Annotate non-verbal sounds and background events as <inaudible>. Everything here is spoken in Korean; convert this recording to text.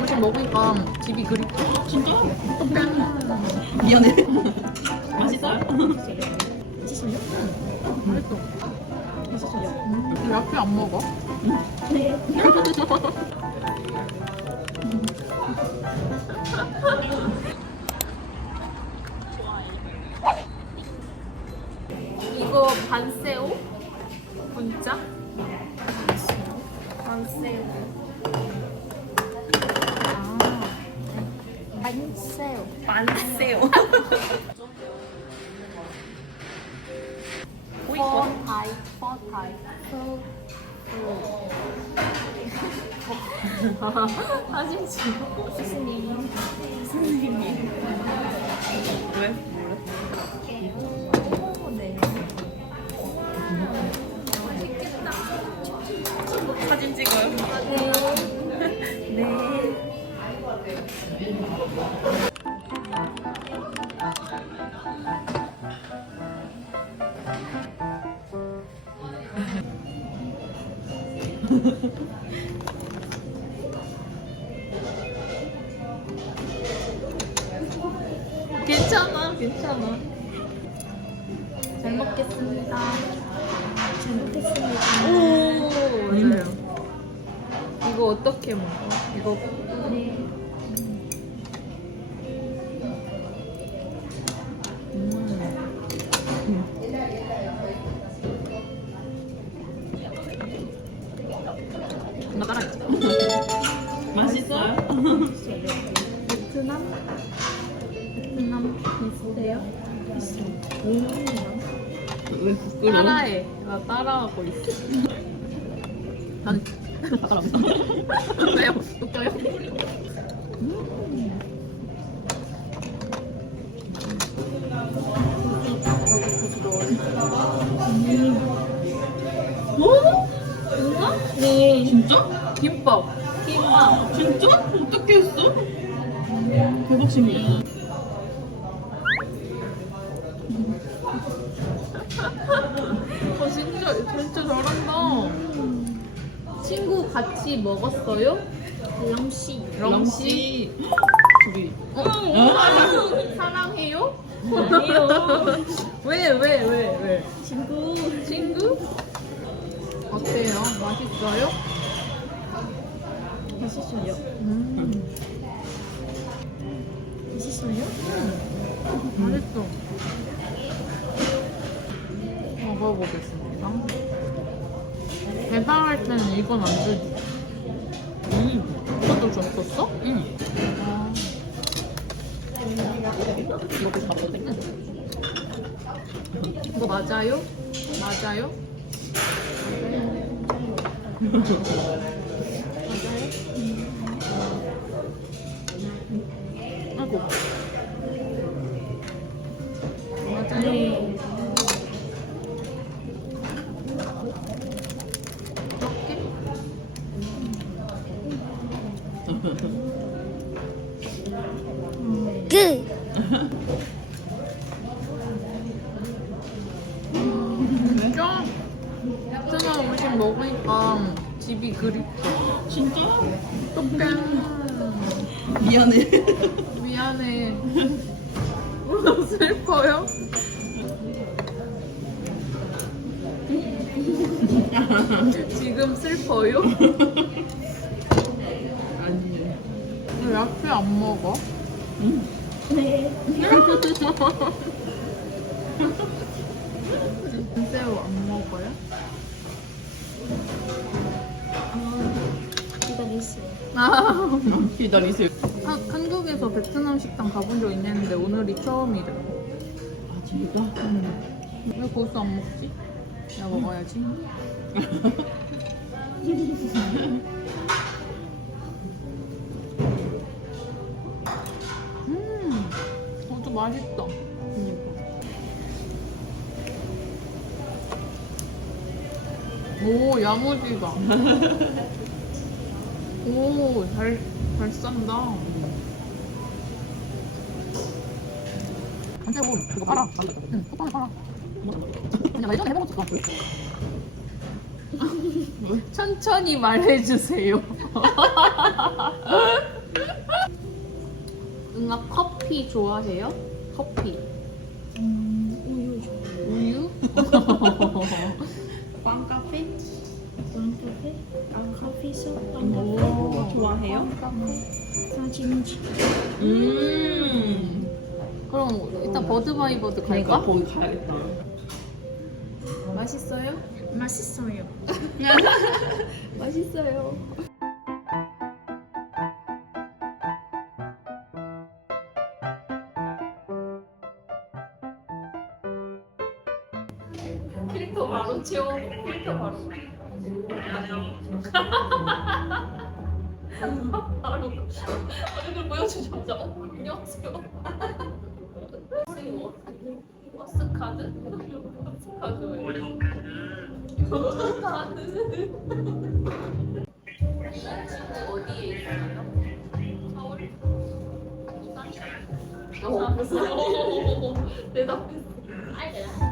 음식 먹으니까 집이 그립다. 진짜? 미안해. 맛있어요? 맛있어요? 맛있어. 맛있어요. 왜 앞에 안 먹어? <laughs> 이거 반새우? 분짜? 반새우. 반새우. 만세요. 퍼타이, 퍼타이. 사진 찍어. 스님. 스님이. 왜? 네. 맛있겠다. 사진 찍어요. 괜찮아, 괜찮아. 잘 먹겠습니다. 잘 먹겠습니다. 오, 맞아요. 이거 어떻게 먹어? 이거 있어요? 베트남? 베트남 비슷해요? 왜 부끄러워? 따라해. 나 따라하고 있어. 난 따라. 웃겨요? 웃겨요? 어? 네. 진짜? 김밥. 진짜? 어떻게 했어? 대박 신기해. 어, 진짜, 진짜 잘한다. 친구 같이 먹었어요? 랑씨. 랑씨. 저기. 어? 사랑해요? 아니요. 왜, 왜, 왜, 왜? 친구. 친구? 어때요? 맛있어요? 맛있어요. 음. 맛있어요? 맛있어. 먹어보겠습니다. 배달할 때는 이건 안 주지. 음. 이것도 줬었어? 응. 아. 계속 맛있는데? 이거 맞아요? 맞아요? 아 이렇게? 진짜 음식 먹으니까 집이 그립다. 진짜? 어떡해. 미안해. 미안해. 슬퍼요? 지금 슬퍼요? 아니. 왜 야채 안 먹어? 응. 새우 안 먹어요? 아, 기다리세요. 한- 한국에서 베트남 식당 가본 적 있는데 오늘이 처음이래. 아, 진짜? 왜 고수 안 먹지? 내가 먹어야지. 음, 어도 맛있다. 오, 야무지다. <laughs> 오, 잘, 잘 싼다. 안태고 그거 팔아. 응, 쿠팡에 팔아. 그냥 나 예전에 해먹었어. 천천히 말해주세요. <laughs> 응아 커피 좋아해요? 커피. 음, 우유 좋아해요. 우유? <laughs> 오. 빵카페 좋아해요? 음. 그럼 일단 버드바이버드 그러니까 갈까? 거기 가야겠다. 맛있어요? 맛있어요. 맛있어요. 필터 바로 채워. 필터 바로. 바로 얼굴 보여주자마자 어, 안녕하세요. 우리 뭐 버스 카드? 버스 카드 왜? 버스 카드. 어디에 있어요? 서울? 부산? 어, 대답했어. 알겠다.